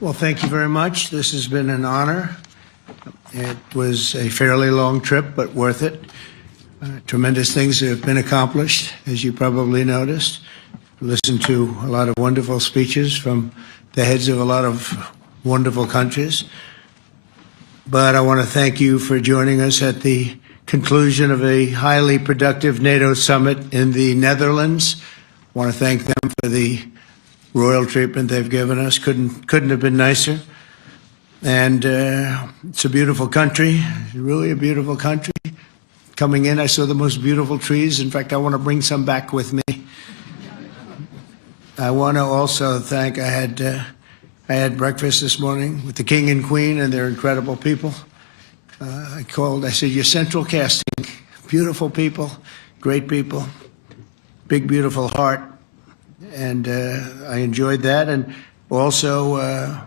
Well, thank you very much. This has been an honor. It was a fairly long trip, but worth it. Tremendous things have been accomplished, as you probably noticed. Listened to a lot of wonderful speeches from the heads of a lot of wonderful countries. But I want to thank you for joining us at the conclusion of a highly productive NATO summit in the Netherlands. I want to thank them for the royal treatment they've given us. Couldn't have been nicer. And it's a beautiful country, really a beautiful country. Coming in, I saw the most beautiful trees. In fact, I want to bring some back with me. I want to also thank, I had breakfast this morning with the King and Queen, and they're incredible people. I said, you're central casting. Beautiful people, great people, big, beautiful heart. And I enjoyed that. And also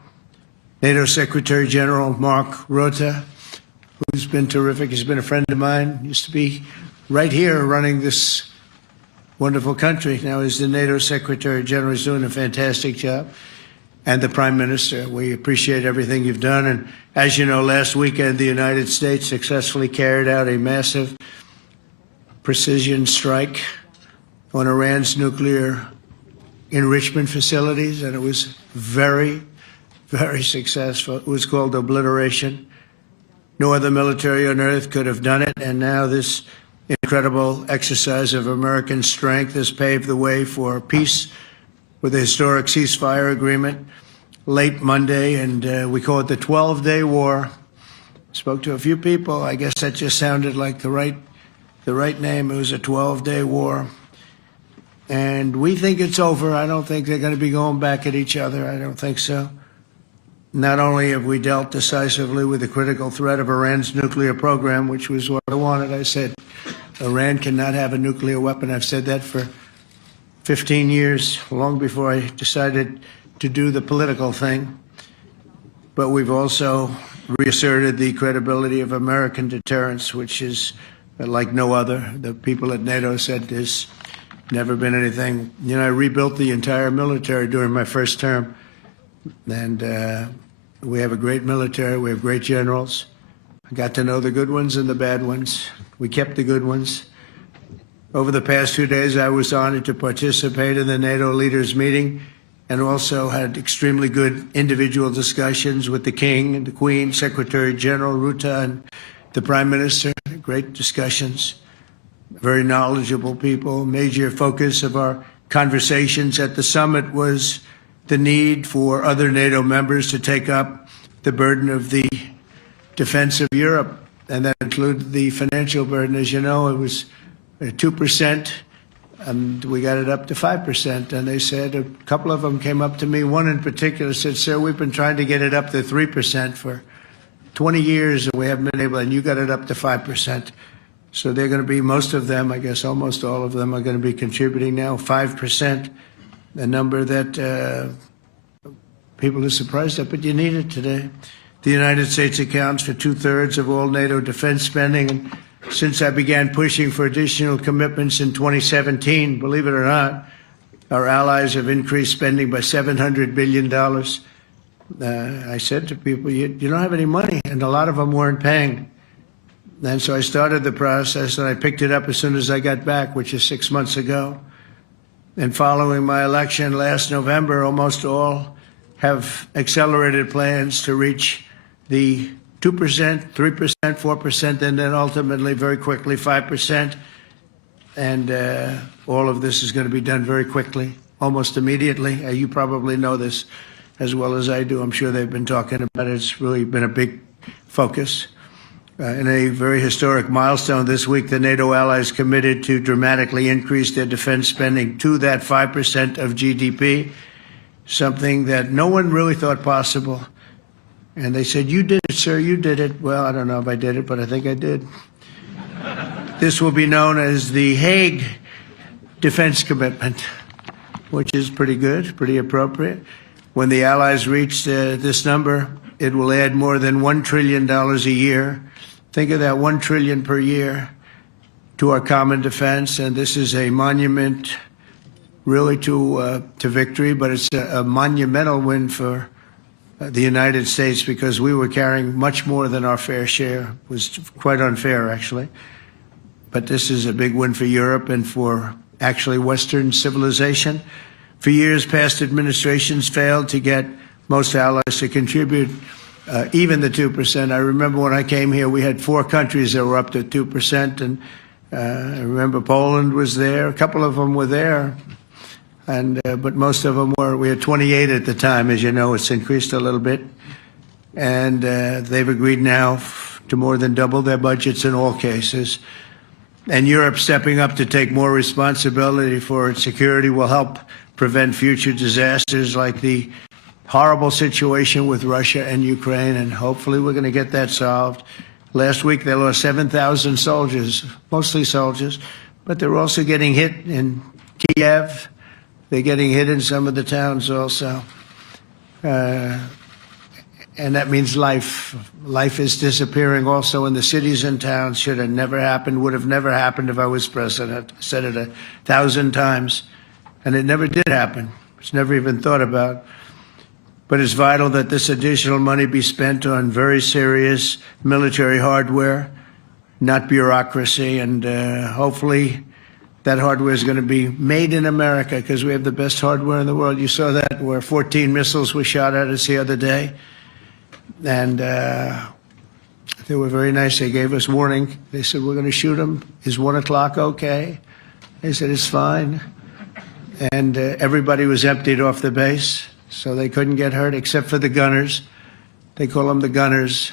NATO Secretary General Mark Rutte, who's been terrific. He's been a friend of mine, used to be right here running this wonderful country. Now he's the NATO Secretary General. He's doing a fantastic job. And the Prime Minister, we appreciate everything you've done. And as you know, last weekend, the United States successfully carried out a massive precision strike on Iran's nuclear enrichment facilities, and it was very, very successful. It was called obliteration. No other military on earth could have done it, and now this incredible exercise of American strength has paved the way for peace with a historic ceasefire agreement late Monday, and we call it the 12-day war. Spoke to a few people. I guess that just sounded like the right name. It was a 12-day war. And we think it's over. I don't think they're going to be going back at each other. I don't think so. Not only have we dealt decisively with the critical threat of Iran's nuclear program, which was what I wanted. I said, Iran cannot have a nuclear weapon. I've said that for 15 years, long before I decided to do the political thing. But we've also reasserted the credibility of American deterrence, which is like no other. The people at NATO said there's never been anything. You know, I rebuilt the entire military during my first term. And we have a great military. We have great generals. I got to know the good ones and the bad ones. We kept the good ones. Over the past 2 days, I was honored to participate in the NATO leaders meeting and also had extremely good individual discussions with the King and the Queen, Secretary General Rutte, and the Prime Minister. Great discussions. Very knowledgeable people. Major focus of our conversations at the summit was the need for other NATO members to take up the burden of the defense of Europe, and that included the financial burden. As you know, it was 2%, and we got it up to 5%. And they said, a couple of them came up to me. One in particular said, sir, we've been trying to get it up to 3% for 20 years, and we haven't been able, and you got it up to 5%. So they're going to be, most of them, I guess almost all of them, are going to be contributing now 5%, a number that people are surprised at, but you need it today. The United States accounts for 2/3 of all NATO defense spending. And since I began pushing for additional commitments in 2017, believe it or not, our allies have increased spending by $700 billion. I said to people, you don't have any money, and a lot of them weren't paying. And so I started the process, and I picked it up as soon as I got back, which is 6 months ago. And following my election last November, almost all have accelerated plans to reach the 2%, 3%, 4%, and then ultimately, very quickly, 5%. And all of this is going to be done very quickly, almost immediately. You probably know this as well as I do. I'm sure they've been talking about it. It's really been a big focus. In a very historic milestone this week, the NATO allies committed to dramatically increase their defense spending to that 5% of GDP, something that no one really thought possible. And they said, you did it, sir, you did it. Well, I don't know if I did it, but I think I did. This will be known as the Hague Defense Commitment, which is pretty good, pretty appropriate. When the allies reach this number, it will add more than $1 trillion a year. Think of that, $1 trillion per year to our common defense. And this is a monument really to victory, but it's a monumental win for the United States, because we were carrying much more than our fair share. It was quite unfair, actually. But this is a big win for Europe and for actually Western civilization. For years, past administrations failed to get most allies to contribute even the 2%. I remember when I came here, we had 4 countries that were up to 2%, and I remember Poland was there. A couple of them were there, and but most of them were. We had 28 at the time, as you know. It's increased a little bit, and they've agreed now to more than double their budgets in all cases. And Europe stepping up to take more responsibility for its security will help prevent future disasters like the horrible situation with Russia and Ukraine, and hopefully we're going to get that solved. Last week they lost 7,000 soldiers, mostly soldiers, but they're also getting hit in Kiev. They're getting hit in some of the towns also. And that means life. Life is disappearing also in the cities and towns. Should have never happened, would have never happened if I was president. I said it 1,000 times, and it never did happen. It's never even thought about. But it's vital that this additional money be spent on very serious military hardware, not bureaucracy, and hopefully that hardware is going to be made in America, because we have the best hardware in the world. You saw that, where 14 missiles were shot at us the other day, and they were very nice. They gave us warning. They said, we're going to shoot them. Is 1 o'clock okay? They said, it's fine. And everybody was emptied off the base, so they couldn't get hurt except for the gunners. They call them the gunners.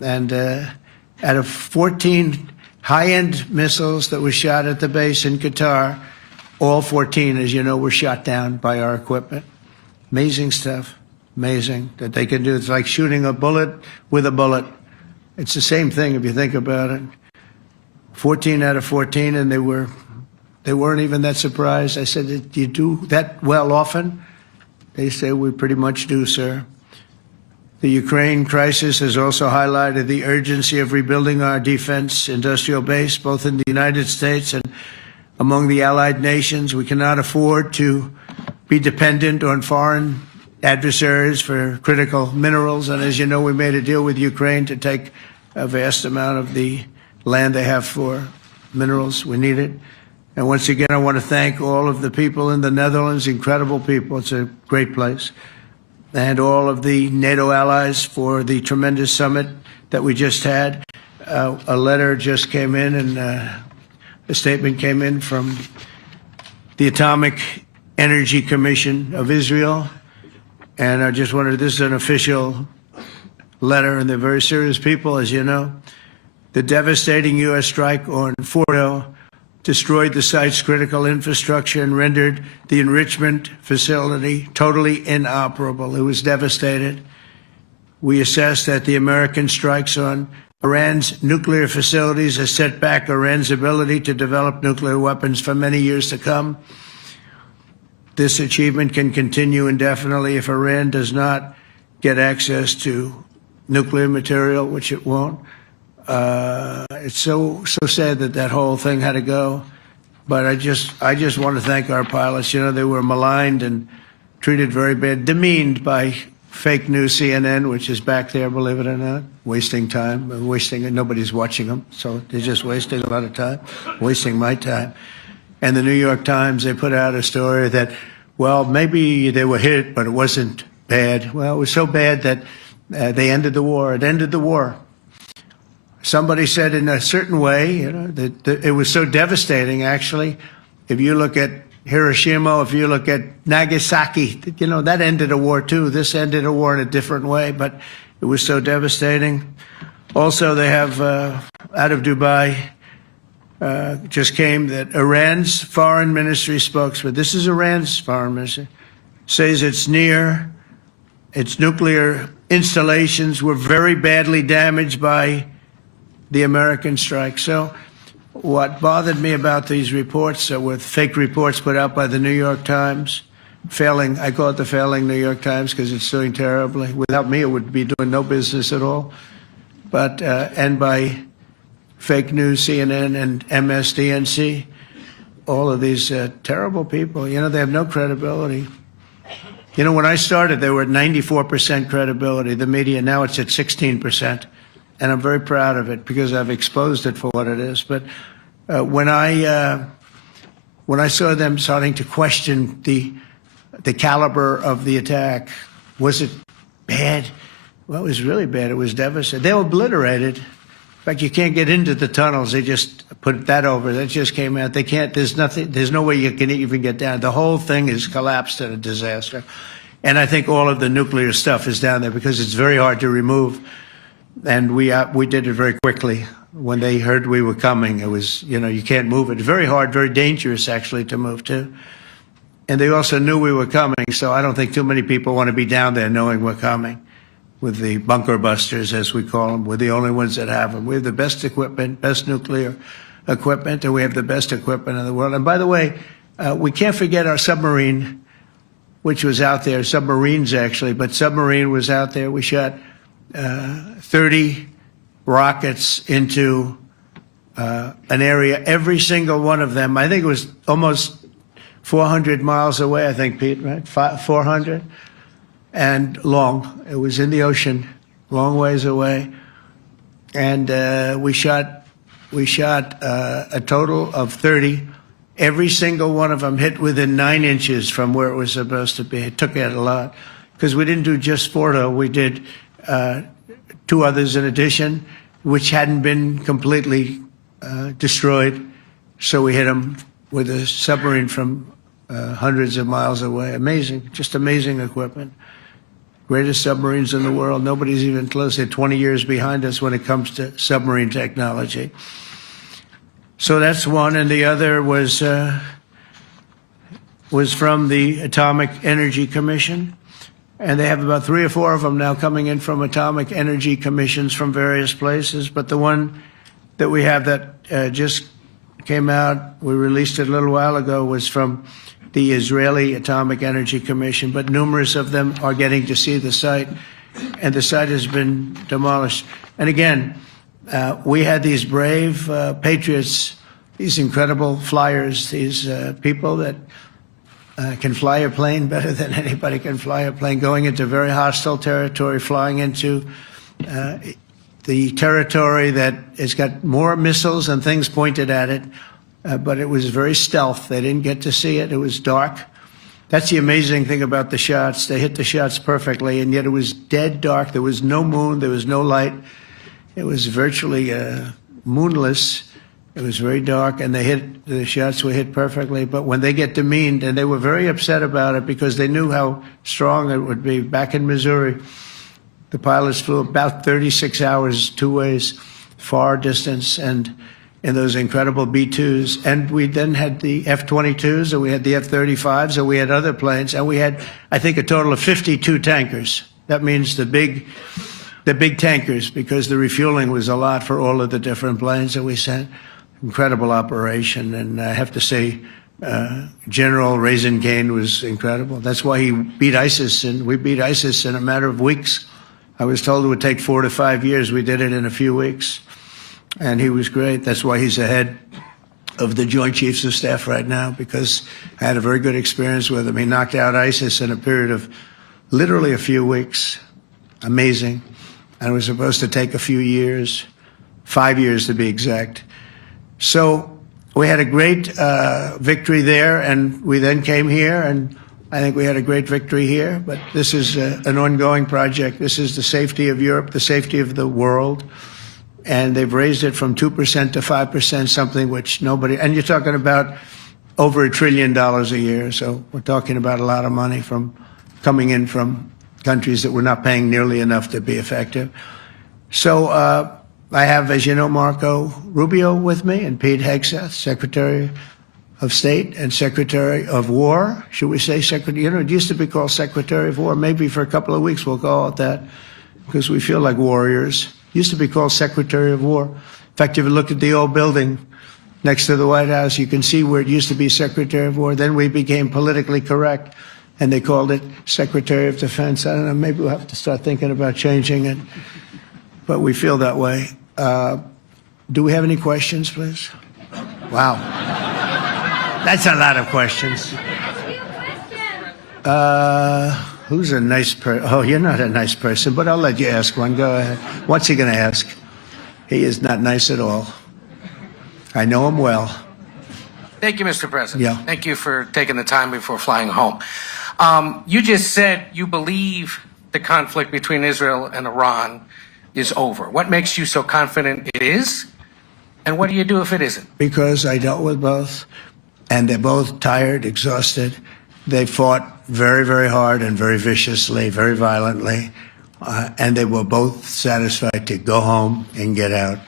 And out of 14 high-end missiles that were shot at the base in Qatar, all 14, as you know, were shot down by our equipment. Amazing stuff. Amazing that they can do. It's like shooting a bullet with a bullet. It's the same thing if you think about it. 14 out of 14, and they weren't even that surprised. I said, do you do that well often? They say, we pretty much do, sir. The Ukraine crisis has also highlighted the urgency of rebuilding our defense industrial base, both in the United States and among the allied nations. We cannot afford to be dependent on foreign adversaries for critical minerals. And as you know, we made a deal with Ukraine to take a vast amount of the land they have for minerals. We need it. And once again, I want to thank all of the people in the Netherlands, incredible people. It's a great place. And all of the NATO allies for the tremendous summit that we just had. A letter just came in, and a statement came in from the Atomic Energy Commission of Israel. And I just wondered, this is an official letter, and they're very serious people, as you know. The devastating U.S. strike on Fordo destroyed the site's critical infrastructure and rendered the enrichment facility totally inoperable. It was devastated. We assess that the American strikes on Iran's nuclear facilities has set back Iran's ability to develop nuclear weapons for many years to come. This achievement can continue indefinitely if Iran does not get access to nuclear material, which it won't. It's so sad that that whole thing had to go. But I just want to thank our pilots. You know, they were maligned and treated very bad, demeaned by fake news CNN, which is back there, believe it or not, wasting time, nobody's watching them, so they're just wasting a lot of time, wasting my time. And the New York Times, they put out a story that, well, maybe they were hit, but it wasn't bad. Well, it was so bad that they ended the war. It ended the war. Somebody said in a certain way, you know, that it was so devastating, actually. If you look at Hiroshima, if you look at Nagasaki, you know, that ended a war too. This ended a war in a different way, but it was so devastating. Also, they have, out of Dubai, just came that Iran's foreign ministry spokesman, this is Iran's foreign ministry, says its nuclear installations were very badly damaged by the American strike. So what bothered me about these reports with fake reports put out by the New York Times, failing, I call it the failing New York Times because it's doing terribly. Without me, it would be doing no business at all. But, and by fake news, CNN and MSDNC, all of these terrible people, you know, they have no credibility. You know, when I started, they were at 94% credibility, the media. Now it's at 16%. And I'm very proud of it because I've exposed it for what it is. But when I saw them starting to question the caliber of the attack, was it bad? Well, it was really bad. It was devastating. They were obliterated. In fact, you can't get into the tunnels. They just put that over. That just came out. They can't, there's nothing, there's no way you can even get down. The whole thing is collapsed in a disaster. And I think all of the nuclear stuff is down there because it's very hard to remove. And we did it very quickly. When they heard we were coming, it was, you know, you can't move it. It's very hard, very dangerous, actually, to move to. And they also knew we were coming, so I don't think too many people want to be down there knowing we're coming. With the bunker busters, as we call them, we're the only ones that have them. We have the best equipment, best nuclear equipment, and we have the best equipment in the world. And by the way, we can't forget our submarine, which was out there, submarines actually, but submarine was out there. We shot 30 rockets into an area, every single one of them. I think it was almost 400 miles away, I think, Pete, right? 400? And long. It was in the ocean, long ways away. And we shot a total of 30. Every single one of them hit within 9 inches from where it was supposed to be. It took out a lot because we didn't do just Fordo. We did 2 others in addition, which hadn't been completely destroyed. So we hit them with a submarine from hundreds of miles away. Amazing, just amazing equipment. Greatest submarines in the world. Nobody's even close. They're 20 years behind us when it comes to submarine technology. So that's one, and the other was from the Atomic Energy Commission. And they have about 3 or 4 of them now coming in from atomic energy commissions from various places. But the one that we have that just came out, we released it a little while ago, was from the Israeli Atomic Energy Commission. But numerous of them are getting to see the site, and the site has been demolished. And again, we had these brave patriots, these incredible flyers, these people that can fly a plane better than anybody can fly a plane, going into very hostile territory, flying into the territory that has got more missiles and things pointed at it, but it was very stealth. They didn't get to see it. It was dark. That's the amazing thing about the shots. They hit the shots perfectly, and yet it was dead dark. There was no moon. There was no light. It was virtually moonless. It was very dark, and the shots were hit perfectly. But when they get demeaned, and they were very upset about it because they knew how strong it would be. Back in Missouri, the pilots flew about 36 hours, 2 ways, far distance, and in those incredible B-2s. And we then had the F-22s, and we had the F-35s, and we had other planes, and we had, I think, a total of 52 tankers. That means the big tankers, because the refueling was a lot for all of the different planes that we sent. Incredible operation, and I have to say, General Raisin Cain was incredible. That's why he beat ISIS, and we beat ISIS in a matter of weeks. I was told it would take 4 to 5 years. We did it in a few weeks, and he was great. That's why he's the head of the Joint Chiefs of Staff right now, because I had a very good experience with him. He knocked out ISIS in a period of literally a few weeks. Amazing. And it was supposed to take a few years, 5 years to be exact. So we had a great victory there, and we then came here, and I think we had a great victory here. But this is an ongoing project. This is the safety of Europe, the safety of the world. And they've raised it from 2% to 5%, something which nobody, and you're talking about over $1 trillion a year. So we're talking about a lot of money from coming in from countries that were not paying nearly enough to be effective. So I have, as you know, Marco Rubio with me, and Pete Hegseth, Secretary of State and Secretary of War. Should we say Secretary? You know, it used to be called Secretary of War. Maybe for a couple of weeks we'll call it that because we feel like warriors. It used to be called Secretary of War. In fact, if you look at the old building next to the White House, you can see where it used to be Secretary of War. Then we became politically correct, and they called it Secretary of Defense. I don't know, maybe we'll have to start thinking about changing it, but we feel that way. Do we have any questions, please? Wow. That's a lot of questions. Who's a nice person? Oh, you're not a nice person, but I'll let you ask one. Go ahead. What's he going to ask? He is not nice at all. I know him well. Thank you, Mr. President. Yeah. Thank you for taking the time before flying home. You just said you believe the conflict between Israel and Iran is over. What makes you so confident it is? And what do you do if it isn't? Because I dealt with both, and they're both tired, exhausted. They fought very, very hard and very viciously, very violently, and they were both satisfied to go home and get out.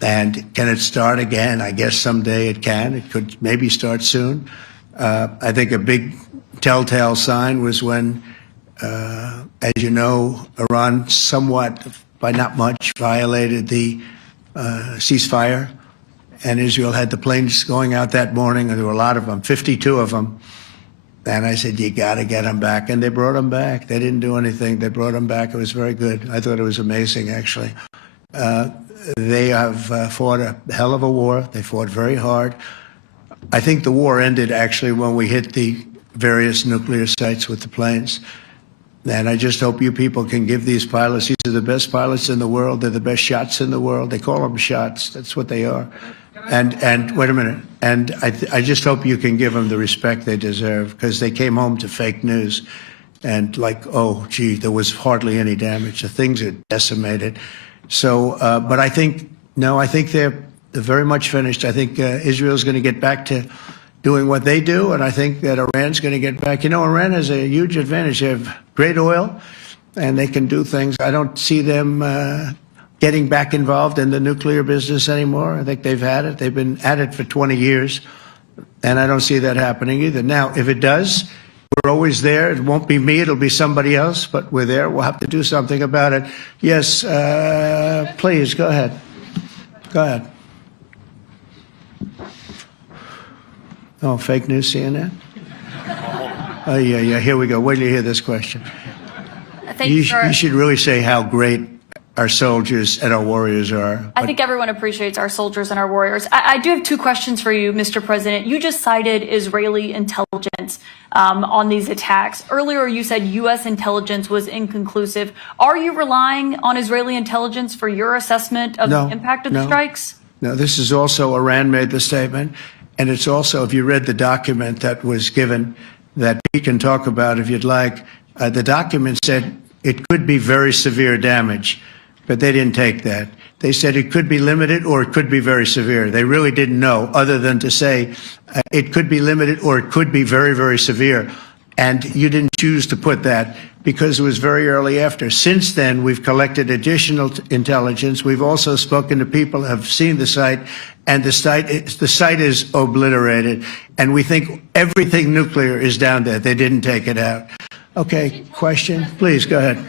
And can it start again? I guess someday it can. It could maybe start soon. I think a big telltale sign was when, as you know, Iran somewhat, by not much, violated the ceasefire, and Israel had the planes going out that morning, and there were a lot of them, 52 of them. And I said, you got to get them back. And they brought them back. They didn't do anything. They brought them back. It was very good. I thought it was amazing, actually. They have fought a hell of a war. They fought very hard. I think the war ended, actually, when we hit the various nuclear sites with the planes. And I just hope you people can give these pilots, these are the best pilots in the world. They're the best shots in the world. They call them shots. That's what they are. And wait a minute. And I just hope you can give them the respect they deserve, because they came home to fake news. And like, oh, gee, there was hardly any damage. The things are decimated. So, but I think, no, I think they're very much finished. I think Israel's going to get back to doing what they do, and I think that Iran's going to get back. You know, Iran has a huge advantage. They have great oil, and they can do things. I don't see them getting back involved in the nuclear business anymore. I think they've had it. They've been at it for 20 years, and I don't see that happening either. Now, if it does, we're always there. It won't be me. It'll be somebody else, but we're there. We'll have to do something about it. Yes, please, go ahead. Go ahead. Oh, fake news, CNN? Oh, yeah, here we go. Wait till you hear this question. You should really say how great our soldiers and our warriors are. I think everyone appreciates our soldiers and our warriors. I do have two questions for you, Mr. President. You just cited Israeli intelligence on these attacks. Earlier, you said U.S. intelligence was inconclusive. Are you relying on Israeli intelligence for your assessment of the impact of the strikes? No, this is also Iran made the statement. And it's also, if you read the document that was given, that Pete can talk about if you'd like, the document said it could be very severe damage, but they didn't take that. They said it could be limited or it could be very severe. They really didn't know, other than to say it could be limited or it could be very, very severe. And you didn't choose to put that because it was very early after. Since then, we've collected additional intelligence. We've also spoken to people who have seen the site, and the site is obliterated. And we think everything nuclear is down there. They didn't take it out. Okay, question? Please, go ahead.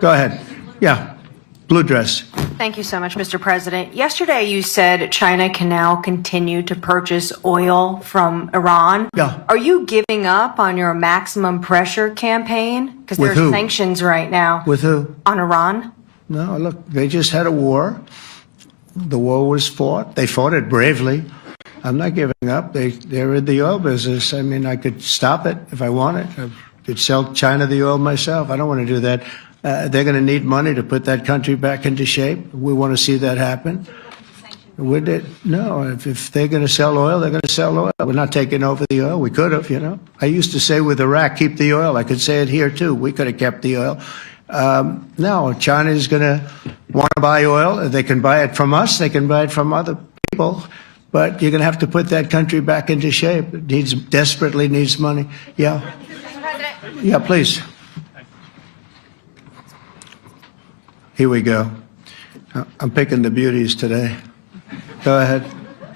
Go ahead. Yeah, blue dress. Thank you so much, Mr. President. Yesterday, you said China can now continue to purchase oil from Iran. Yeah. Are you giving up on your maximum pressure campaign? Because there are sanctions right now. With who? On Iran. No, look, they just had a war. The war was fought. They fought it bravely. I'm not giving up. They're in the oil business. I mean, I could stop it if I wanted. I could sell China the oil myself. I don't want to do that. They're going to need money to put that country back into shape. We want to see that happen. Would it? No, if they're going to sell oil, they're going to sell oil. We're not taking over the oil. We could have, you know. I used to say with Iraq, keep the oil. I could say it here, too. We could have kept the oil. No, China is going to want to buy oil. They can buy it from us. They can buy it from other people. But you're going to have to put that country back into shape. It desperately needs money. Yeah. Yeah, please. Here we go. I'm picking the beauties today. Go ahead.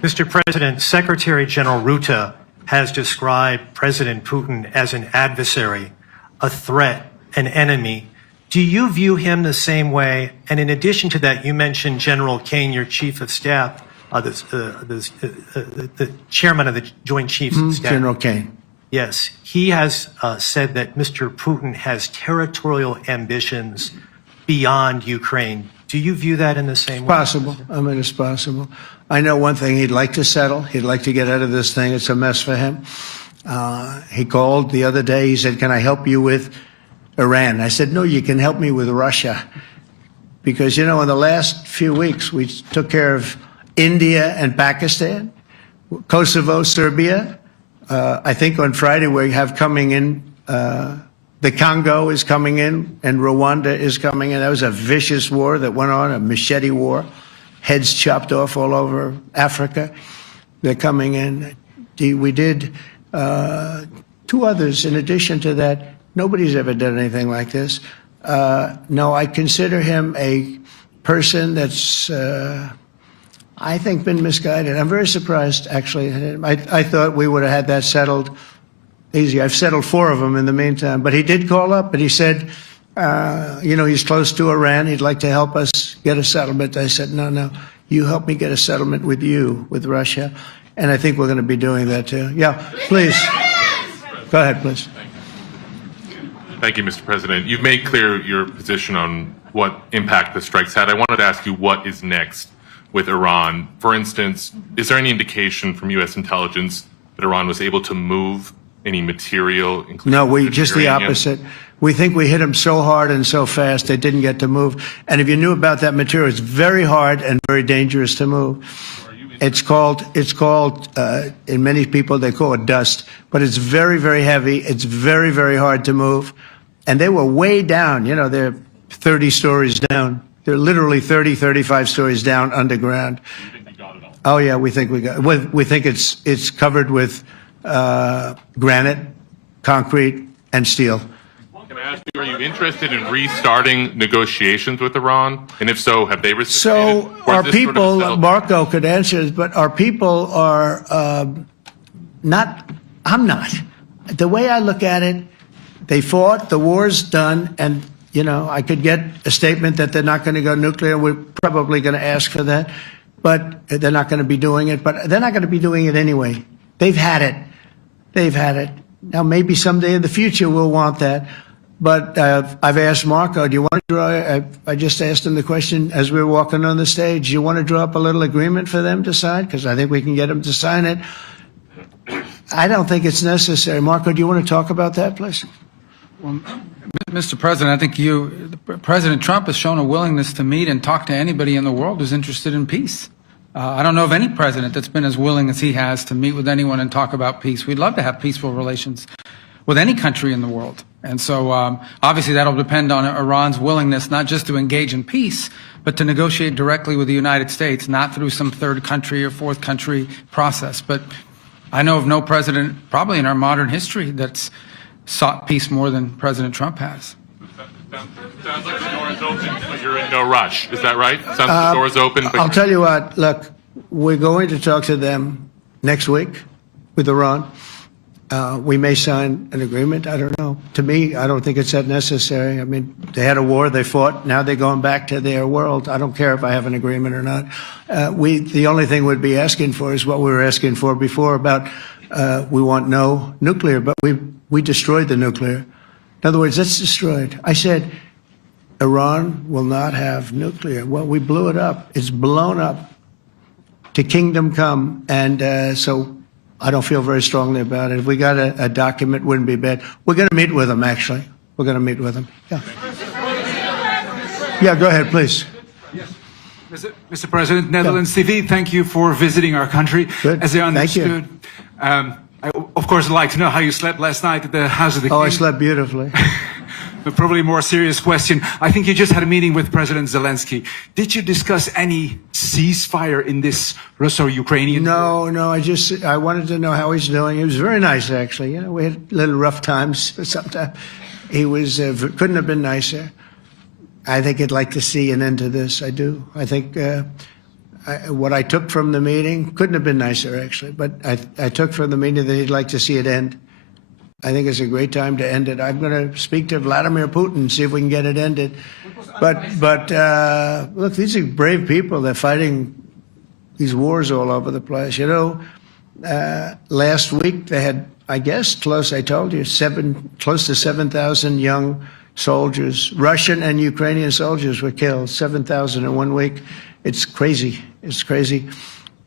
Mr. President, Secretary General Rutte has described President Putin as an adversary, a threat, an enemy. Do you view him the same way? And in addition to that, you mentioned General Kane, your chief of staff, the chairman of the Joint Chiefs of Staff. General Kane. Yes. He has said that Mr. Putin has territorial ambitions beyond Ukraine. Do you view that in the same way? Possible. I mean, it's possible. I know one thing. He'd like to settle. He'd like to get out of this thing. It's a mess for him. He called the other day. He said, "Can I help you with Iran?" I said, "No, you can help me with Russia." Because, in the last few weeks, we took care of India and Pakistan, Kosovo, Serbia. I think on Friday we have coming in, the Congo is coming in, and Rwanda is coming in. That was a vicious war that went on, a machete war, heads chopped off all over Africa. They're coming in. We did 2 others in addition to that. Nobody's ever done anything like this. No, I consider him a person that's, I think, been misguided. I'm very surprised, actually. I thought we would have had that settled easy. I've settled 4 of them in the meantime. But he did call up, and he said, he's close to Iran. He'd like to help us get a settlement. I said, no, you help me get a settlement with Russia. And I think we're going to be doing that, too. Yeah, please. Go ahead, please. Thank you, Mr. President. You've made clear your position on what impact the strikes had. I wanted to ask you what is next with Iran. For instance, is there any indication from U.S. intelligence that Iran was able to move any material? No, just the opposite. We think we hit them so hard and so fast they didn't get to move. And if you knew about that material, it's very hard and very dangerous to move. It's called, in many people, they call it dust, but it's very, very heavy. It's very, very hard to move. And they were way down, they're 30 stories down. They're literally 30, 35 stories down underground. You think we got it all? Oh, yeah, we think we got it. We think it's covered with granite, concrete, and steel. Can I ask you, are you interested in restarting negotiations with Iran? And if so, have they reciprocated? So our people, Marco could answer this, but our people are not, I'm not. The way I look at it, they fought, the war's done, and, I could get a statement that they're not going to go nuclear. We're probably going to ask for that, but they're not going to be doing it. But they're not going to be doing it anyway. They've had it. They've had it. Now, maybe someday in the future we'll want that. But I've asked Marco, do you want to draw, I just asked him the question as we were walking on the stage, do you want to draw up a little agreement for them to sign? Because I think we can get them to sign it. I don't think it's necessary. Marco, do you want to talk about that, please? Well, Mr. President, I think President Trump has shown a willingness to meet and talk to anybody in the world who's interested in peace. I don't know of any president that's been as willing as he has to meet with anyone and talk about peace. We'd love to have peaceful relations with any country in the world. And so obviously that'll depend on Iran's willingness not just to engage in peace, but to negotiate directly with the United States, not through some third country or fourth country process. But I know of no president, probably in our modern history, that's sought peace more than President Trump has. Sounds like the door is open, but you're in no rush. Is that right? Sounds like the door is open. But I'll tell you what, look, we're going to talk to them next week with Iran. We may sign an agreement. I don't know. To me, I don't think it's that necessary. I mean, they had a war, they fought. Now they're going back to their world. I don't care if I have an agreement or not. The only thing we'd be asking for is what we were asking for before about we want no nuclear, but we destroyed the nuclear. In other words, it's destroyed. I said, Iran will not have nuclear. Well, we blew it up. It's blown up to kingdom come. And so I don't feel very strongly about it. If we got a document, wouldn't be bad. We're going to meet with them, actually. We're going to meet with them. Yeah. Yeah, go ahead, please. Yes. Mr. President, Netherlands TV, thank you for visiting our country. Good. As I Thank you. understood, I, of course, would like to know how you slept last night at the House of the King. Oh, I slept beautifully. But probably a more serious question. I think you just had a meeting with President Zelensky. Did you discuss any ceasefire in this Russo-Ukrainian? No, I wanted to know how he's doing. He was very nice, actually. You know, we had little rough times sometimes. He was couldn't have been nicer. I think he'd like to see an end to this. I do. I think what I took from the meeting couldn't have been nicer, actually. But I took from the meeting that he'd like to see it end. I think it's a great time to end it. I'm going to speak to Vladimir Putin and see if we can get it ended. But look, these are brave people. They're fighting these wars all over the place. You know, last week they had, I guess, I told you, close to 7,000 young soldiers, Russian and Ukrainian soldiers were killed, 7,000 in 1 week. It's crazy. It's crazy.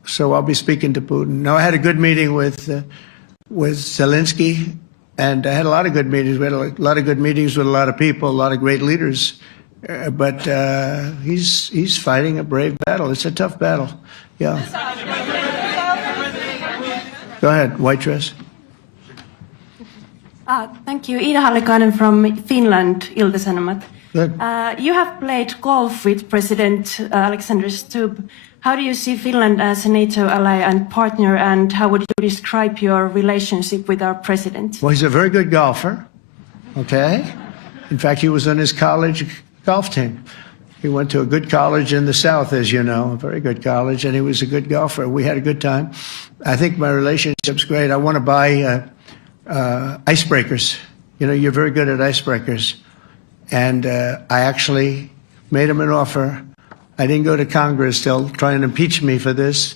So I'll be speaking to Putin. No, I had a good meeting with with Zelensky, and I had a lot of good meetings. We had a lot of good meetings with a lot of people, a lot of great leaders. But he's fighting a brave battle. It's a tough battle. Yeah. Go ahead, white dress. Thank you. Ida Hallikainen from Finland, Ilta-Sanomat. Good. You have played golf with President Alexander Stubb. How do you see Finland as a NATO ally and partner, and how would you describe your relationship with our president? Well, he's a very good golfer, okay? In fact, he was on his college golf team. He went to a good college in the South, as you know, a very good college, and he was a good golfer. We had a good time. I think my relationship's great. I want to buy icebreakers. You know, you're very good at icebreakers. And I actually made him an offer. I didn't go to Congress. They'll try and impeach me for this.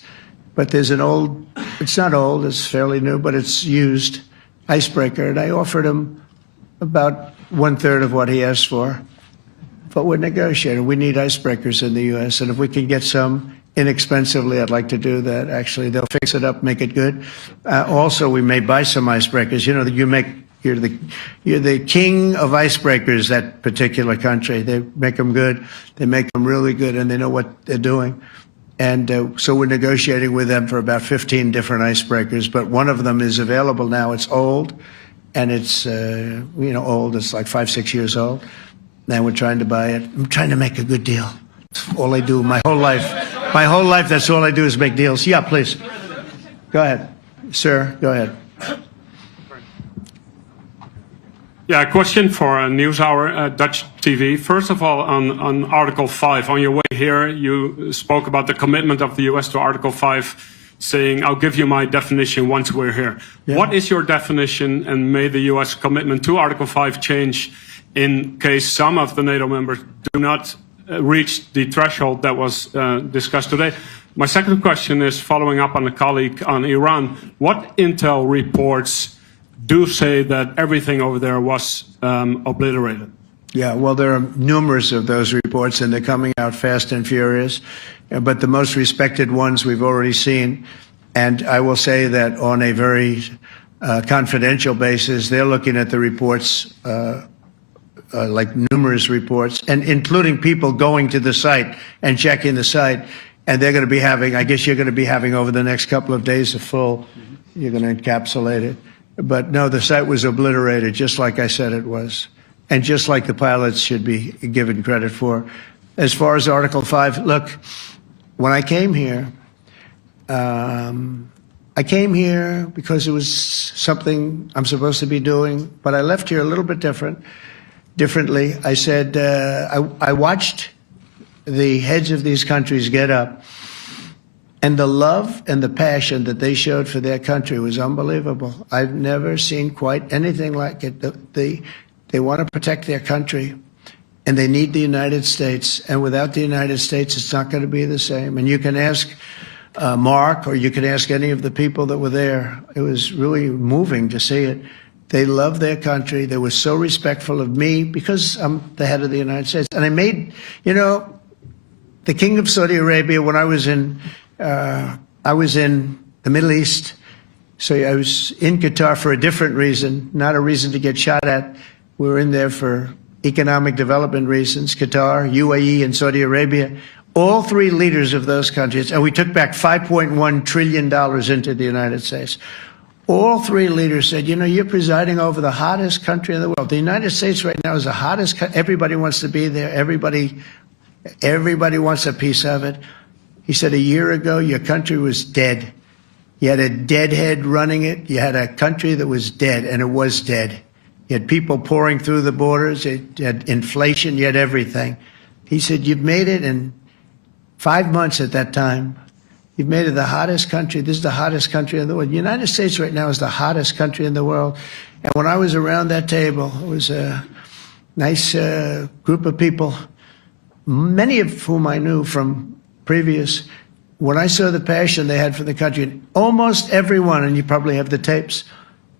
But there's an old, it's not old, it's fairly new, but it's used icebreaker. And I offered him about 1/3 of what he asked for. But we're negotiating. We need icebreakers in the U.S. And if we can get some inexpensively, I'd like to do that. Actually, they'll fix it up, make it good. Also, we may buy some icebreakers. You know, you're the king of icebreakers, that particular country. They make them good. They make them really good, and they know what they're doing. And so we're negotiating with them for about 15 different icebreakers. But one of them is available now. It's old, and it's old. It's like 5-6 years old. And we're trying to buy it. I'm trying to make a good deal. That's all I do my whole life. My whole life, that's all I do is make deals. Yeah, please. Go ahead. Sir, go ahead. Yeah, a question for NewsHour, Dutch TV. First of all, on Article 5, on your way here, you spoke about the commitment of the U.S. to Article 5, saying, I'll give you my definition once we're here. Yeah. What is your definition, and may the U.S. commitment to Article 5 change in case some of the NATO members do not reach the threshold that was discussed today? My second question is following up on a colleague on Iran. What intel reports do say that everything over there was obliterated? Yeah, well, there are numerous of those reports, and they're coming out fast and furious. But the most respected ones we've already seen. And I will say that on a very confidential basis, they're looking at the reports, like numerous reports, and including people going to the site and checking the site. And they're going to be having, I guess you're going to be having over the next couple of days a full, you're going to encapsulate it. But no, the site was obliterated, just like I said it was, and just like the pilots should be given credit for. As far as Article 5, look, when I came here because it was something I'm supposed to be doing, but I left here a little bit differently. I said, I watched the heads of these countries get up, and the love and the passion that they showed for their country was unbelievable. I've never seen quite anything like it. They want to protect their country, and they need the United States. And without the United States, it's not going to be the same. And you can ask Mark, or you can ask any of the people that were there. It was really moving to see it. They love their country. They were so respectful of me because I'm the head of the United States. And I made, the King of Saudi Arabia, when I was in the Middle East, so I was in Qatar for a different reason, not a reason to get shot at. We were in there for economic development reasons, Qatar, UAE, and Saudi Arabia. All three leaders of those countries, and we took back $5.1 trillion into the United States. All three leaders said, you're presiding over the hottest country in the world. The United States right now is the hottest. Everybody wants to be there. Everybody wants a piece of it. He said, a year ago, your country was dead. You had a deadhead running it. You had a country that was dead, and it was dead. You had people pouring through the borders. You had inflation. You had everything. He said, you've made it in 5 months at that time. You've made it the hottest country. This is the hottest country in the world. The United States right now is the hottest country in the world. And when I was around that table, it was a nice group of people, many of whom I knew from previous. When I saw the passion they had for the country, almost everyone, and you probably have the tapes,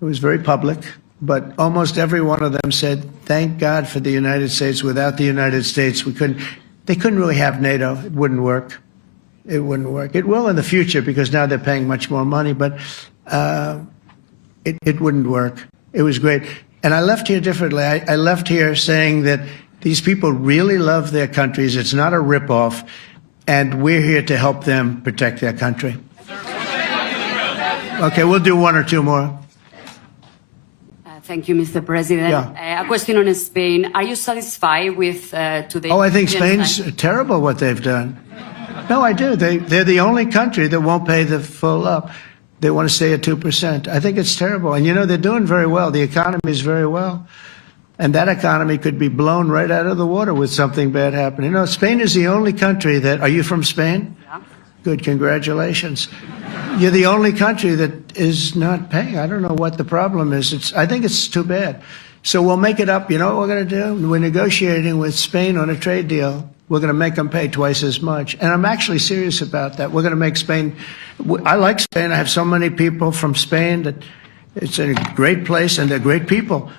it was very public, but almost every one of them said, thank God for the United States. Without the United States, they couldn't really have NATO. It wouldn't work. It wouldn't work. It will in the future because now they're paying much more money, but it wouldn't work. It was great. And I left here differently. I left here saying that these people really love their countries. It's not a ripoff. And we're here to help them protect their country. Okay, we'll do one or two more. Thank you, Mr. President. Yeah. A question on Spain. Are you satisfied with today? Oh, I think Spain's terrible what they've done. No, I do. They're the only country that won't pay the full up. They want to stay at 2%. I think it's terrible. And, you know, they're doing very well. The economy is very well. And that economy could be blown right out of the water with something bad happening. You know, Spain is the only country that... Are you from Spain? Yeah. Good, congratulations. You're the only country that is not paying. I don't know what the problem is. I think it's too bad. So we'll make it up. You know what we're going to do? We're negotiating with Spain on a trade deal. We're going to make them pay twice as much. And I'm actually serious about that. We're going to make Spain... I like Spain. I have so many people from Spain that it's a great place and they're great people.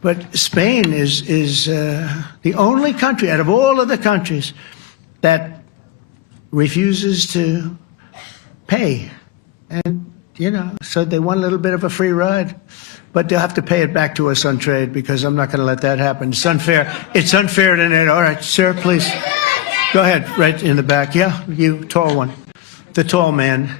But Spain is the only country out of all of the countries that refuses to pay. And, you know, so they want a little bit of a free ride. But they'll have to pay it back to us on trade because I'm not going to let that happen. It's unfair. It's unfair to NATO. All right, sir, please. Go ahead, right in the back. Yeah, you, tall one. The tall man.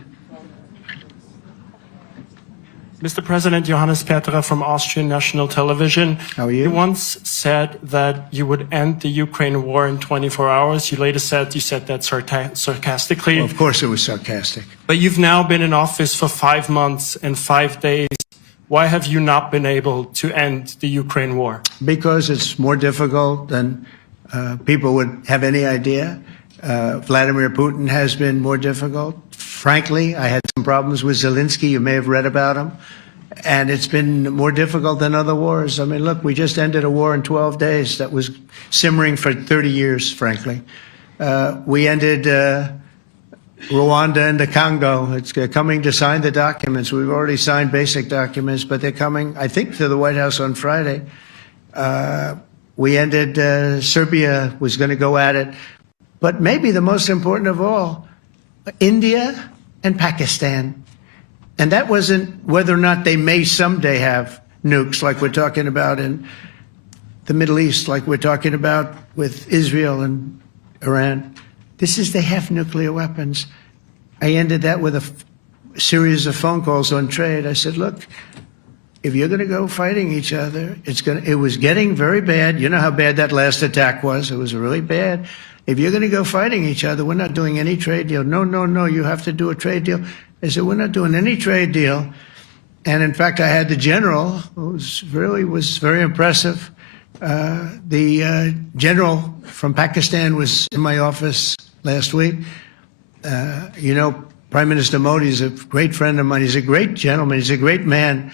Mr. President, Johannes Petra from Austrian National Television. How are you? You once said that you would end the Ukraine war in 24 hours. You later said you said that sarcastically. Well, of course it was sarcastic. But you've now been in office for 5 months and 5 days. Why have you not been able to end the Ukraine war? Because it's more difficult than people would have any idea. Vladimir Putin has been more difficult. Frankly, I had some problems with Zelensky. You may have read about him. And it's been more difficult than other wars. I mean, look, we just ended a war in 12 days that was simmering for 30 years, frankly. We ended Rwanda and the Congo. It's coming to sign the documents. We've already signed basic documents, but they're coming, I think, to the White House on Friday. We ended Serbia was going to go at it. But maybe the most important of all, India and Pakistan. And that wasn't whether or not they may someday have nukes like we're talking about in the Middle East, like we're talking about with Israel and Iran. This is they have nuclear weapons. I ended that with a series of phone calls on trade. I said, look, if you're going to go fighting each other, it was getting very bad. You know how bad that last attack was. It was really bad. If you're going to go fighting each other, we're not doing any trade deal. No, you have to do a trade deal. I said, we're not doing any trade deal. And in fact, I had the general, who was very impressive. The general from Pakistan was in my office last week. You know, Prime Minister Modi is a great friend of mine. He's a great gentleman. He's a great man.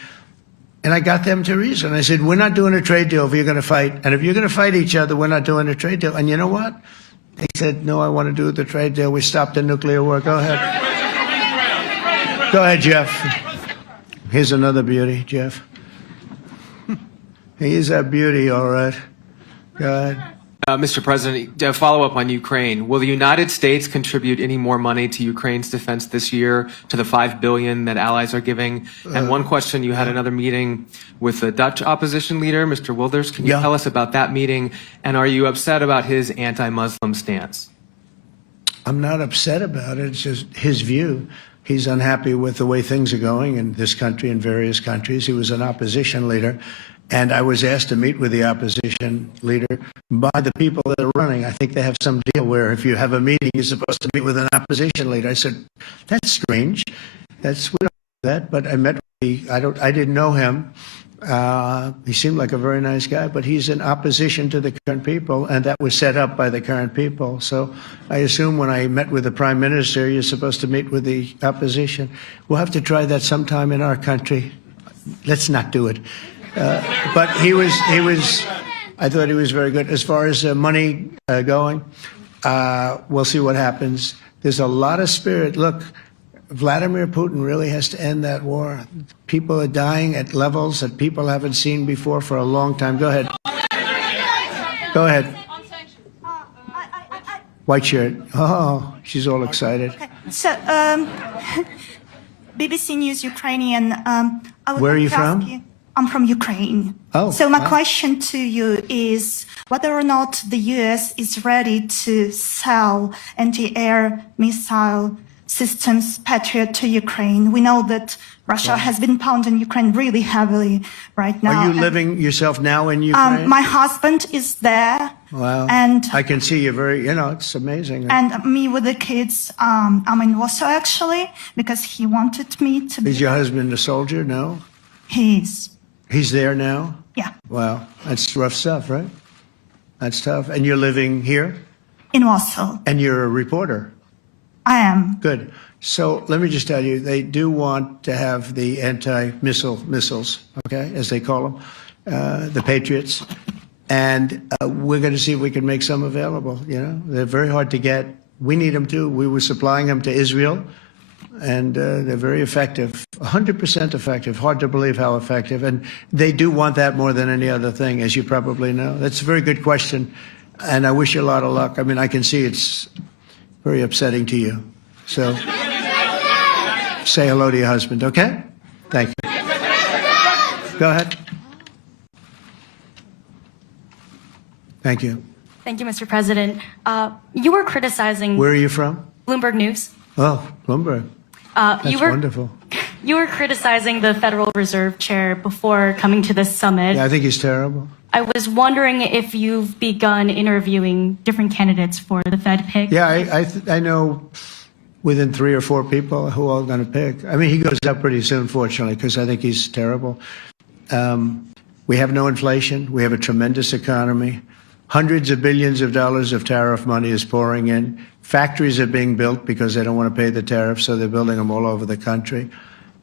And I got them to reason. I said, we're not doing a trade deal if you're going to fight. And if you're going to fight each other, we're not doing a trade deal. And you know what? They said, no, I want to do the trade deal. We stopped the nuclear war. Go ahead. Go ahead, Jeff. Here's another beauty, Jeff. He is a beauty, all right. Go ahead. Mr. President, to follow up on Ukraine, will the United States contribute any more money to Ukraine's defense this year to the $5 billion that allies are giving? And one question, you had another meeting with the Dutch opposition leader, Mr. Wilders. Can you tell us about that meeting? And are you upset about his anti-Muslim stance? I'm not upset about it. It's just his view. He's unhappy with the way things are going in this country and various countries. He was an opposition leader. And I was asked to meet with the opposition leader by the people that are running. I think they have some deal where if you have a meeting, you're supposed to meet with an opposition leader. I said, that's strange. We don't do that. But I met with I didn't know him. He seemed like a very nice guy, but he's in opposition to the current people, and that was set up by the current people. So I assume when I met with the Prime Minister, you're supposed to meet with the opposition. We'll have to try that sometime in our country. Let's not do it. But I thought he was very good. As far as money going, we'll see what happens. There's a lot of spirit. Look, Vladimir Putin really has to end that war. People are dying at levels that people haven't seen before for a long time. Go ahead. Go ahead. White shirt. Oh, she's all excited. So, BBC News Ukrainian. I would Where are like you to ask from? you- I'm from Ukraine. Oh, So my wow. question to you is whether or not the US is ready to sell anti-air missile systems Patriot to Ukraine. We know that Russia has been pounding Ukraine really heavily right now. Are you And, living yourself now in Ukraine? my husband is there. Wow. and- I can see you very, it's amazing. And me with the kids, I'm in Warsaw actually, because he wanted me to be. Is your husband a soldier? No? He's, He's there now? yeah, Wow. That's rough stuff, right? That's tough. And you're living here? in Warsaw. And you're a reporter? I am. Good. So let me just tell you, they do want to have the missiles, okay, as they call them, the Patriots. And we're going to see if we can make some available, They're very hard to get. We need them too. We were supplying them to Israel, and they're very effective, 100% effective. Hard to believe how effective. And they do want that more than any other thing, as you probably know. That's a very good question, and I wish you a lot of luck. I mean, I can see it's very upsetting to you. So say hello to your husband, okay? Thank you. Go ahead. Thank you. Thank you, Mr. President. You were criticizing Where are you from? Bloomberg News. Oh, Bloomberg. That's wonderful. You were criticizing the Federal Reserve Chair before coming to this summit. Yeah, I think he's terrible. I was wondering if you've begun interviewing different candidates for the Fed pick. Yeah, I know within 3 or 4 people who are going to pick. I mean, he goes up pretty soon, fortunately, because I think he's terrible. We have no inflation. We have a tremendous economy. Hundreds of billions of dollars of tariff money is pouring in. Factories are being built because they don't want to pay the tariffs, so they're building them all over the country.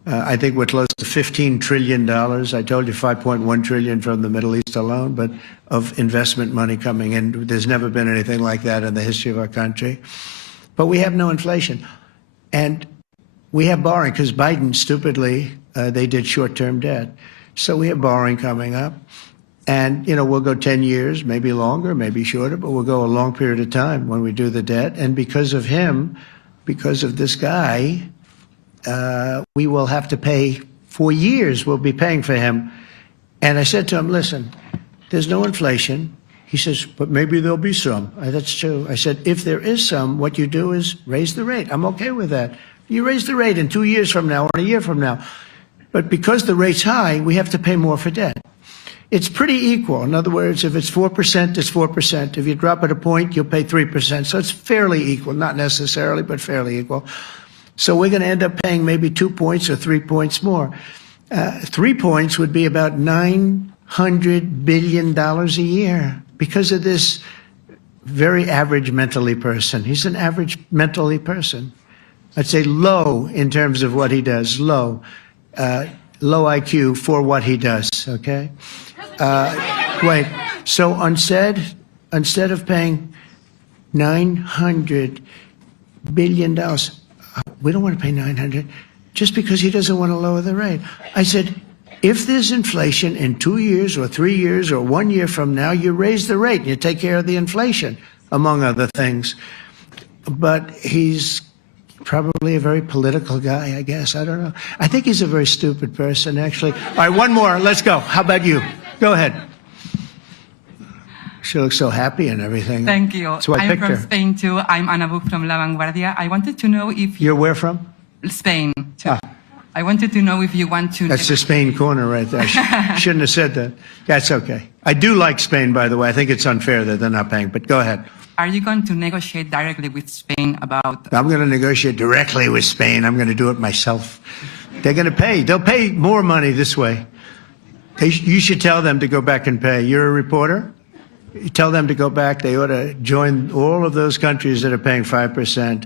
I think we're close to $15 trillion. I told you $5.1 trillion from the Middle East alone, but of investment money coming in. There's never been anything like that in the history of our country. But we have no inflation. And we have borrowing because Biden, stupidly, they did short-term debt. So we have borrowing coming up. And, we'll go 10 years, maybe longer, maybe shorter, but we'll go a long period of time when we do the debt. And because of him, because of this guy, we will have to pay for years. We'll be paying for him. And I said to him, listen, there's no inflation. He says, but maybe there'll be some. That's true. I said, if there is some, what you do is raise the rate. I'm okay with that. You raise the rate in 2 years from now or a year from now. But because the rate's high, we have to pay more for debt. It's pretty equal. In other words, if it's 4%, it's 4%. If you drop it a point, you'll pay 3%. So it's fairly equal, not necessarily, but fairly equal. So we're going to end up paying maybe 2 points or 3 points more. 3 points would be about $900 billion a year because of this very average mentally person. He's an average mentally person. I'd say low in terms of what he does, low IQ for what he does, okay? Wait, so instead of paying $900 billion, we don't want to pay 900 just because he doesn't want to lower the rate. I said, if there's inflation in 2 years or 3 years or 1 year from now, you raise the rate and you take care of the inflation, among other things. But he's probably a very political guy, I guess. I don't know. I think he's a very stupid person, actually. All right, one more. Let's go. How about you? Go ahead. She looks so happy and everything. Thank you. That's why I I'm picked from her. Spain too. I'm Ana Buch from La Vanguardia. I wanted to know if You're where from? Spain too. I wanted to know if you want to. That's the Spain corner right there. Shouldn't have said that. That's okay. I do like Spain, by the way. I think it's unfair that they're not paying, but go ahead. Are you going to negotiate directly with Spain about? I'm going to negotiate directly with Spain. I'm going to do it myself. They're going to pay. They'll pay more money this way. You should tell them to go back and pay. You're a reporter? You tell them to go back. They ought to join all of those countries that are paying 5%.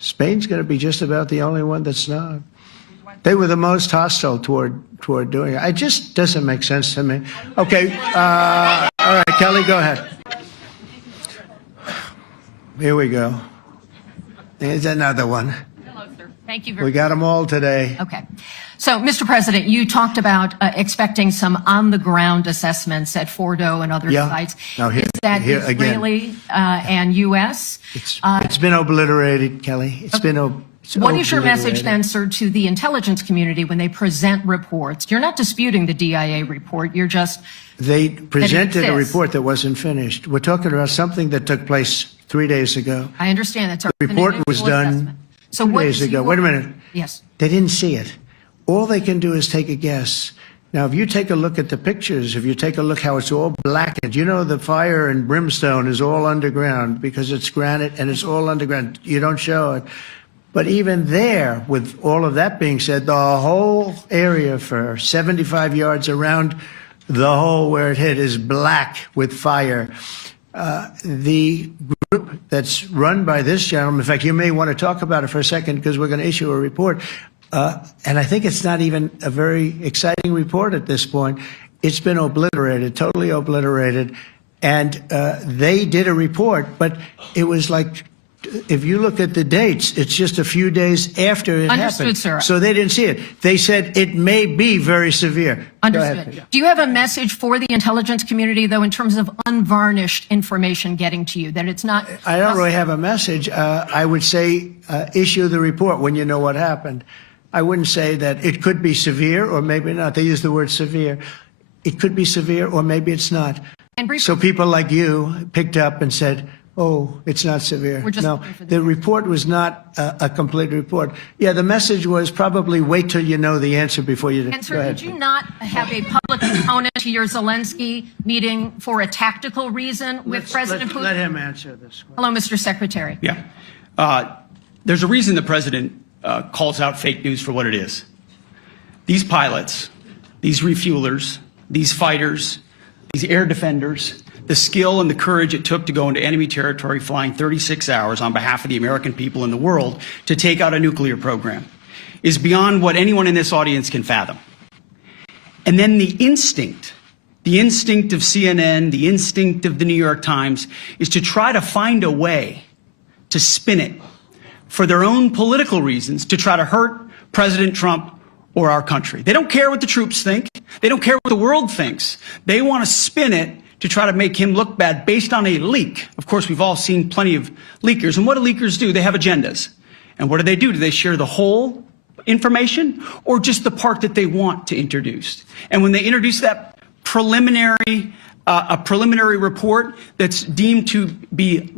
Spain's going to be just about the only one that's not. They were the most hostile toward doing it. It just doesn't make sense to me. Okay. All right, Kelly, go ahead. Here we go. There's another one. Hello, sir. Thank you We got them all today. Okay. So, Mr. President, you talked about expecting some on-the-ground assessments at Fordo and other sites. Now Is that here Israeli and U.S.? It's been obliterated, Kelly. It's What is your message then, sir, to the intelligence community when they present reports? You're not disputing the DIA report. You're just They presented a exists. report that wasn't finished. We're talking about something that took place 3 days ago. I understand that's The report was done So 2 what days is ago. your- Wait a minute. Yes. They didn't see it. All they can do is take a guess. Now, if you take a look at the pictures, if you take a look how it's all blackened, you know the fire and brimstone is all underground because it's granite and it's all underground. You don't show it. But even there, with all of that being said, the whole area for 75 yards around the hole where it hit is black with fire. The group that's run by this gentleman, in fact, you may want to talk about it for a second because we're going to issue a report. And I think it's not even a very exciting report at this point. It's been obliterated, totally obliterated. And they did a report, but it was like, if you look at the dates, it's just a few days after it Understood, happened. sir. So they didn't see it. They said it may be very severe. Go Understood. ahead. Do you have a message for the intelligence community, though, in terms of unvarnished information getting to you, that it's not... I don't really have a message. I would say issue the report when you know what happened. I wouldn't say that it could be severe or maybe not. They use the word severe. It could be severe or maybe it's not. And So people like you picked up and said, oh, it's not severe. We're just No, looking for the the report was not a complete report. Yeah, the message was probably wait till you know the answer before you... And Go sir, ahead. did you not have a public component to your Zelensky meeting for a tactical reason with President Putin? Let him answer this. Hello, Mr. Secretary. Yeah. There's a reason the president calls out fake news for what it is. These pilots, these refuelers, these fighters, these air defenders, the skill and the courage it took to go into enemy territory flying 36 hours on behalf of the American people and the world to take out a nuclear program is beyond what anyone in this audience can fathom. And then the instinct of CNN, the instinct of the New York Times is to try to find a way to spin it for their own political reasons to try to hurt President Trump or our country. They don't care what the troops think. They don't care what the world thinks. They want to spin it to try to make him look bad based on a leak. Of course, we've all seen plenty of leakers. And what do leakers do? They have agendas. And what do? Do they share the whole information or just the part that they want to introduce? And when they introduce that preliminary report that's deemed to be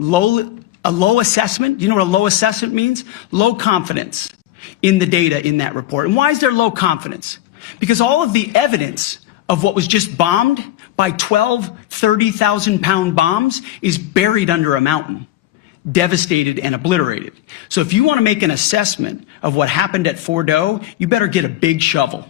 a low assessment, you know what a low assessment means? Low confidence in the data in that report. And why is there low confidence? Because all of the evidence of what was just bombed by 12 30,000-pound bombs is buried under a mountain, devastated and obliterated. So if you want to make an assessment of what happened at Fordo, you better get a big shovel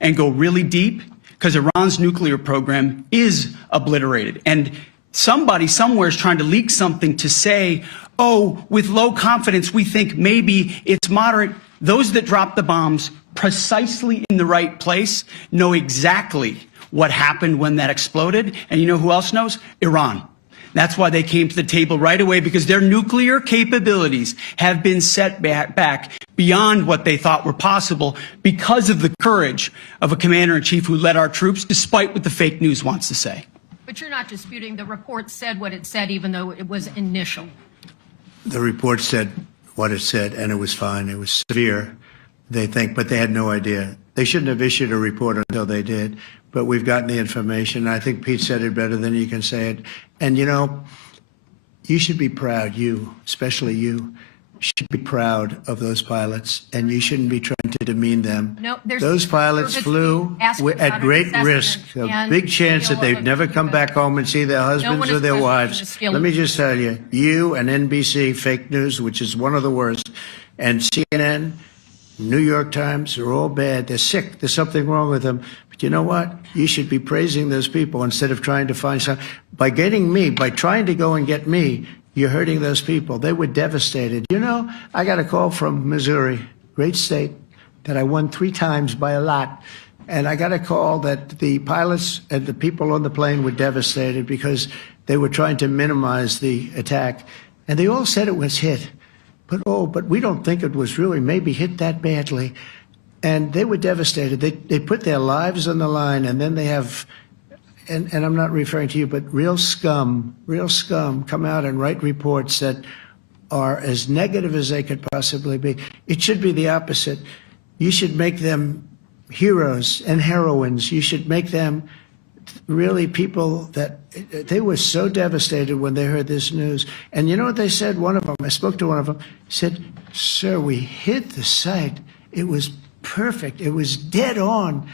and go really deep, because Iran's nuclear program is obliterated. And somebody somewhere is trying to leak something to say, oh, with low confidence, we think maybe it's moderate. Those that dropped the bombs precisely in the right place know exactly what happened when that exploded. And you know who else knows? Iran. That's why they came to the table right away, because their nuclear capabilities have been set back beyond what they thought were possible because of the courage of a commander-in-chief who led our troops, despite what the fake news wants to say. But you're not disputing the report said what it said, even though it was initial. The report said what it said, and it was fine. It was severe, they think, but they had no idea. They shouldn't have issued a report until they did. But we've gotten the information. I think Pete said it better than you can say it. And, you know, you should be proud, you, especially you, should be proud of those pilots, and you shouldn't be trying to demean them. No, there's those pilots flew at great risk, a big chance that they'd never come back home and see their husbands or their wives. Let me just tell you, you and NBC, fake news, which is one of the worst, and CNN, New York Times, are all bad. They're sick. There's something wrong with them. But you know what? You should be praising those people instead of trying to find some. By getting me, by trying to go and get me, you're hurting those people. They were devastated. You know, I got a call from Missouri, great state, that I won 3 times by a lot. And I got a call that the pilots and the people on the plane were devastated because they were trying to minimize the attack. And they all said it was hit. But we don't think it was really maybe hit that badly. And they were devastated. They put their lives on the line, and then they have, and I'm not referring to you, but real scum come out and write reports that are as negative as they could possibly be. It should be the opposite. You should make them heroes and heroines. You should make them really people that they were so devastated when they heard this news. And you know what they said? One of them, I spoke to one of them, said, "Sir, we hit the site. It was perfect. It was dead on."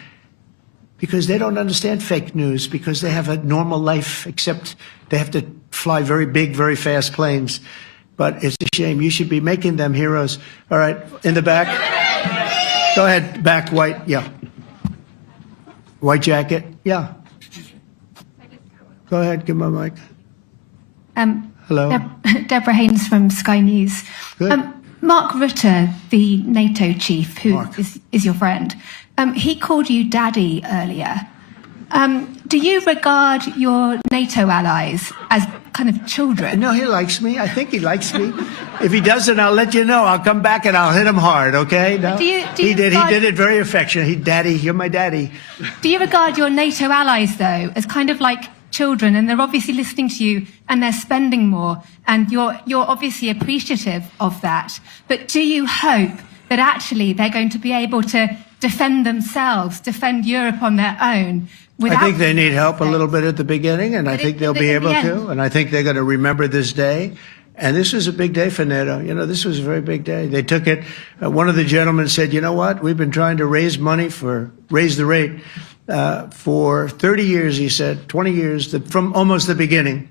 Because they don't understand fake news, because they have a normal life, except they have to fly very big, very fast planes. But it's a shame. You should be making them heroes. All right, in the back. Go ahead, back, white, yeah. White jacket, yeah. Go ahead, give my mic. Hello. Deborah Haynes from Sky News. Good. Mark Rutte, the NATO chief, who is your friend, he called you daddy earlier. Do you regard your NATO allies as kind of children? No, he likes me. I think he likes me. If he doesn't, I'll let you know. I'll come back and I'll hit him hard, okay? No? He did it very affectionate. Daddy, you're my daddy. Do you regard your NATO allies, though, as kind of like children, and they're obviously listening to you and they're spending more, and you're obviously appreciative of that. But do you hope that actually they're going to be able to defend themselves, defend Europe on their own? I think they need help a little bit at the beginning, and I think they'll be able to. And I think they're going to remember this day. And this was a big day for NATO. You know, this was a very big day. They took it. One of the gentlemen said, "You know what? We've been trying to raise the rate for 30 years," he said, 20 years, from almost the beginning.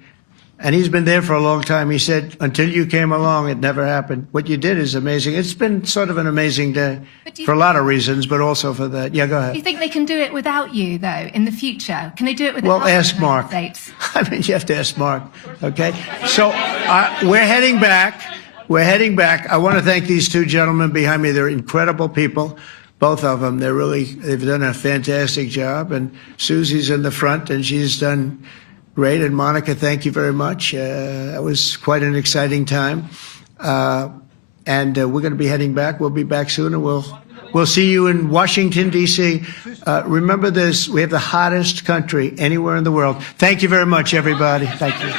And he's been there for a long time. He said, "Until you came along, it never happened." What you did is amazing. It's been sort of an amazing day for a lot of reasons, but also for that. Yeah, go ahead. Do you think they can do it without you, though, in the future? Can they do it without Well, ask Mark. States? I mean, you have to ask Mark, okay? So we're heading back. We're heading back. I want to thank these two gentlemen behind me. They're incredible people, both of them. They've done a fantastic job. And Susie's in the front, and she's done great. And Monica, thank you very much. That was quite an exciting time. And we're going to be heading back. We'll be back soon, and we'll see you in Washington, D.C. Remember this, we have the hottest country anywhere in the world. Thank you very much, everybody. Thank you.